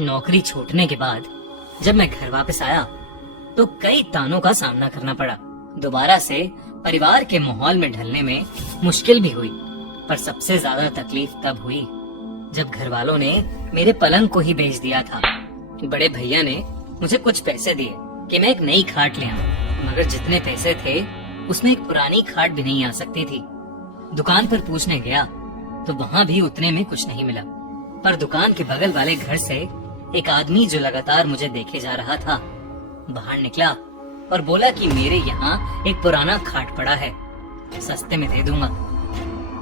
नौकरी छूटने के बाद जब मैं घर वापस आया तो कई तानों का सामना करना पड़ा। दोबारा से परिवार के माहौल में ढलने में मुश्किल भी हुई, पर सबसे ज्यादा तकलीफ तब हुई जब घर वालों ने मेरे पलंग को ही बेच दिया था। बड़े भैया ने मुझे कुछ पैसे दिए कि मैं एक नई खाट ले आऊं, मगर जितने पैसे थे उसमें एक पुरानी खाट भी नहीं आ सकती थी। दुकान पर पूछने गया तो वहाँ भी उतने में कुछ नहीं मिला, पर दुकान के बगल वाले घर से एक आदमी जो लगातार मुझे देखे जा रहा था बाहर निकला और बोला कि मेरे यहाँ एक पुराना खाट पड़ा है, सस्ते में दे दूंगा।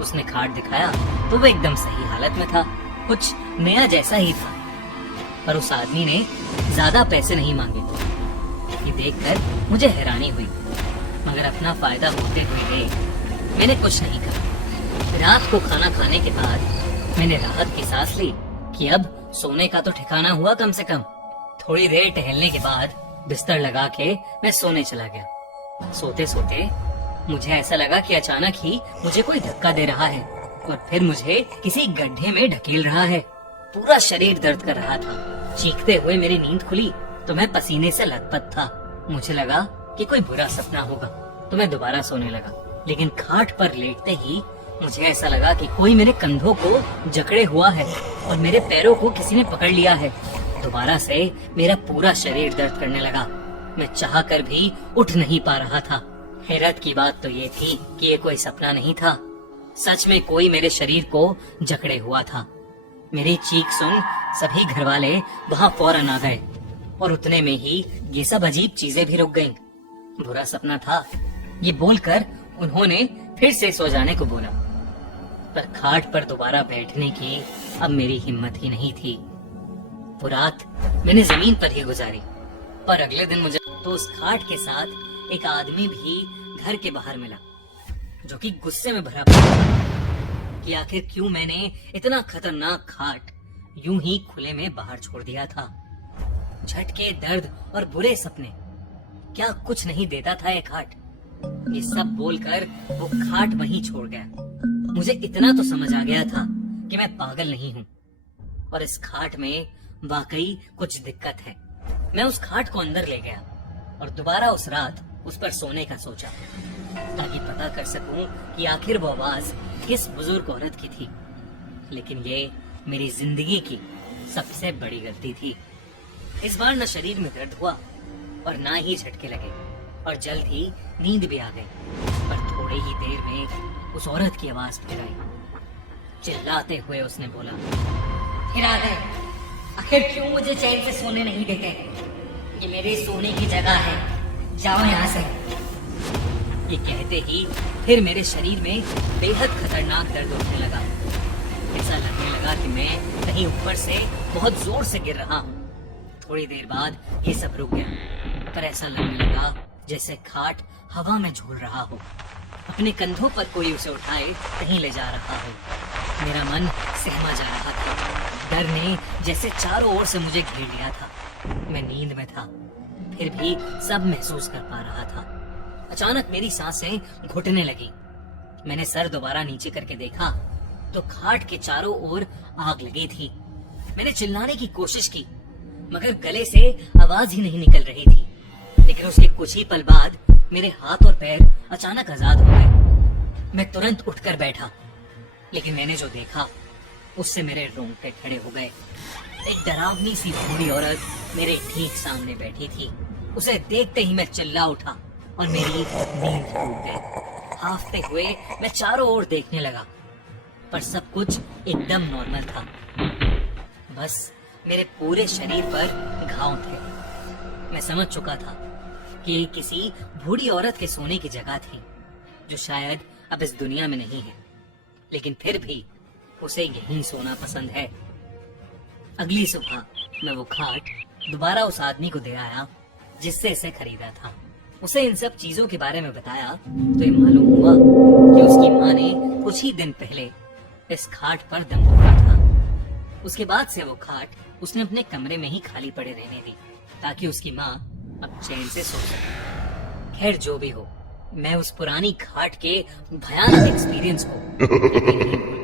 उसने खाट दिखाया तो वो एकदम सही हालत में था, कुछ नया जैसा ही था, पर उस आदमी ने ज्यादा पैसे नहीं मांगे। ये देखकर मुझे हैरानी हुई, मगर अपना फायदा होते हुए मैंने कुछ नहीं कहा। रात को खाना खाने के बाद मैंने राहत की सांस ली कि अब सोने का तो ठिकाना हुआ कम से कम। थोड़ी देर टहलने के बाद बिस्तर लगा के मैं सोने चला गया। सोते सोते मुझे ऐसा लगा कि अचानक ही मुझे कोई धक्का दे रहा है और फिर मुझे किसी गड्ढे में ढकेल रहा है। पूरा शरीर दर्द कर रहा था। चीखते हुए मेरी नींद खुली तो मैं पसीने से लथपथ था। मुझे लगा कि कोई बुरा सपना होगा तो मैं दोबारा सोने लगा, लेकिन खाट पर लेटते ही मुझे ऐसा लगा कि कोई मेरे कंधों को जकड़े हुआ है और मेरे पैरों को किसी ने पकड़ लिया है। दोबारा से मेरा पूरा शरीर दर्द करने लगा। मैं चाहकर भी उठ नहीं पा रहा था। हैरत की बात तो ये थी कि ये कोई सपना नहीं था, सच में कोई मेरे शरीर को जकड़े हुआ था। मेरी चीख सुन सभी घर वाले वहाँ फौरन आ गए और उतने में ही ये सब अजीब चीजें भी रुक गईं। बुरा सपना था ये बोलकर उन्होंने फिर से सो जाने को बोला, पर खाट पर दोबारा बैठने की अब मेरी हिम्मत ही नहीं थी। वो रात मैंने जमीन पर ही गुजारी, पर अगले दिन मुझे तो उस खाट के साथ एक आदमी भी घर के बाहर मिला, जो कि गुस्से में भरा पड़ा था कि आखिर क्यों मैंने इतना खतरनाक खाट यूं ही खुले में बाहर छोड़ दिया था। झटके, दर्द और बुरे सपने, क्या कुछ नहीं देता था ये खाट। ये सब बोलकर वो खाट वहीं छोड़ गया। मुझे इतना तो समझ आ गया था कि मैं पागल नहीं हूँ और इस खाट में वाकई कुछ दिक्कत है। मैं उस खाट को अंदर ले गया और दोबारा उस रात उस पर सोने का सोचा, ताकि पता कर सकूं कि आखिर वो आवाज किस बुजुर्ग औरत की थी। लेकिन ये मेरी जिंदगी की सबसे बड़ी गलती थी। इस बार न शरीर में दर्द हुआ और ना ही झटके लगे और जल्द ही नींद भी आ गई, पर थोड़ी ही देर में उस औरत की आवाज फिर आई। चिल्लाते हुए उसने बोला, फिर आ गए, आखिर क्यों मुझे चैन से सोने नहीं देते? ये मेरे सोने की जगह है, जाओ यहाँ से। ये कहते ही फिर मेरे शरीर में बेहद खतरनाक दर्द उठने लगा। ऐसा लगने लगा कि मैं कहीं ऊपर से बहुत जोर से गिर रहा हूँ। थोड़ी देर बाद ये सब रुक गया, पर ऐसा लगने लगा जैसे खाट हवा में झूल रहा हो, अपने कंधों पर कोई उसे उठाए कहीं ले जा रहा हो। मेरा मन सहमा जा रहा था। डर ने जैसे चारों ओर से मुझे घेर लिया था। मैं नींद में था, फिर भी सब महसूस कर पा रहा था। अचानक मेरी सांसें घुटने लगी। मैंने सर दोबारा नीचे करके देखा तो खाट के चारों ओर आग लगी थी। मैंने चिल्लाने की कोशिश की, मगर गले से आवाज ही नहीं निकल रही थी। लेकिन उसके कुछ ही पल बाद मेरे हाथ और पैर अचानक आजाद हो गए। मैं तुरंत उठकर बैठा, लेकिन मैंने जो देखा उससे मेरे रोंगटे खड़े हो गए। एक डरावनी सी बूढ़ी औरत मेरे ठीक सामने बैठी थी। उसे देखते ही मैं चिल्ला उठा और मेरी नींद टूट गई। हाफते हुए मैं चारों ओर देखने लगा, पर सब कुछ एकदम नॉर्मल था। बस मेरे पूरे शरीर पर घाव थे। मैं समझ चुका था कि ये किसी बूढ़ी औरत के सोने की जगह थी, जो शायद अब इस दुनिया में नहीं है, लेकिन फिर भी उसे यहीं सोना पसंद है। अगली सुबह मैं वो खाट दोबारा उस आदमी को दे आया जिससे इसे खरीदा था। उसे इन सब चीजों के बारे में बताया तो ये मालूम हुआ कि उसकी माँ ने कुछ ही दिन पहले इस खाट पर दम तोड़ा था। उसके बाद से वो खाट उसने अपने कमरे में ही खाली पड़े रहने दी, ताकि उसकी माँ अब चैन से सो सके। खैर जो भी हो, मैं उस पुरानी खाट के भयानक एक्सपीरियंस को कभी नहीं भूल